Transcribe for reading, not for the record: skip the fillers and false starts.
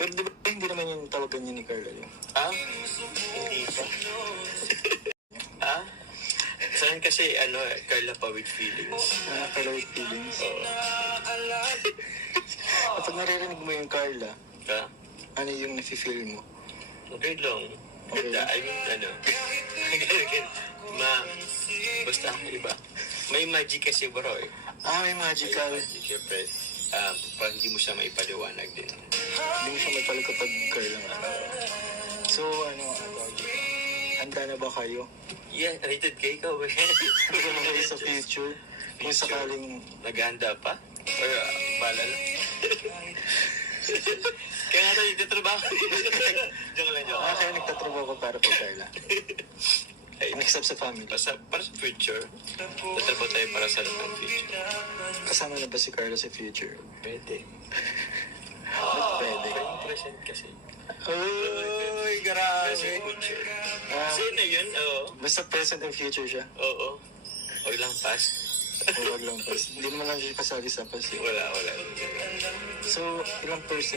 Pero di ba hindi naman yung tawagan niya ni Carla yun? Hindi pa. Saan kasi, Carla pa with feelings. Carla with feelings. Oo. Kapag naririnig mo yung Carla, Ha? ano yung nafe-feel mo? Okay lang. Okay. I mean, basta iba. May magic kasi bro eh. May magical. May magic, syempre. Parang hindi mo siya maipaliwanag din. Hindi mo siya magpalo kapag Carla nga. So, handa na ba kayo? Yeah, rated K ka ba? Handa na kayo sa future? Kung sakaling... Naghahanda pa? Or bala lang? Kaya nga tayo nagtatrabaho. Joke lang. Kaya nagtatrabaho ko para po Carla. Next up sa family. Para sa future, tatrabaho tayo para sa ng future. Kasama na ba si Carla sa future? Pwede. Pwede. Yung present kasi. Uy, grabe. Present future. Kasi na yun, oo. Basta present and future siya. Oo. Huwag lang pass. Huwag lang pas. Hindi naman lang siya kasali sa pas. Wala. So, ilang percent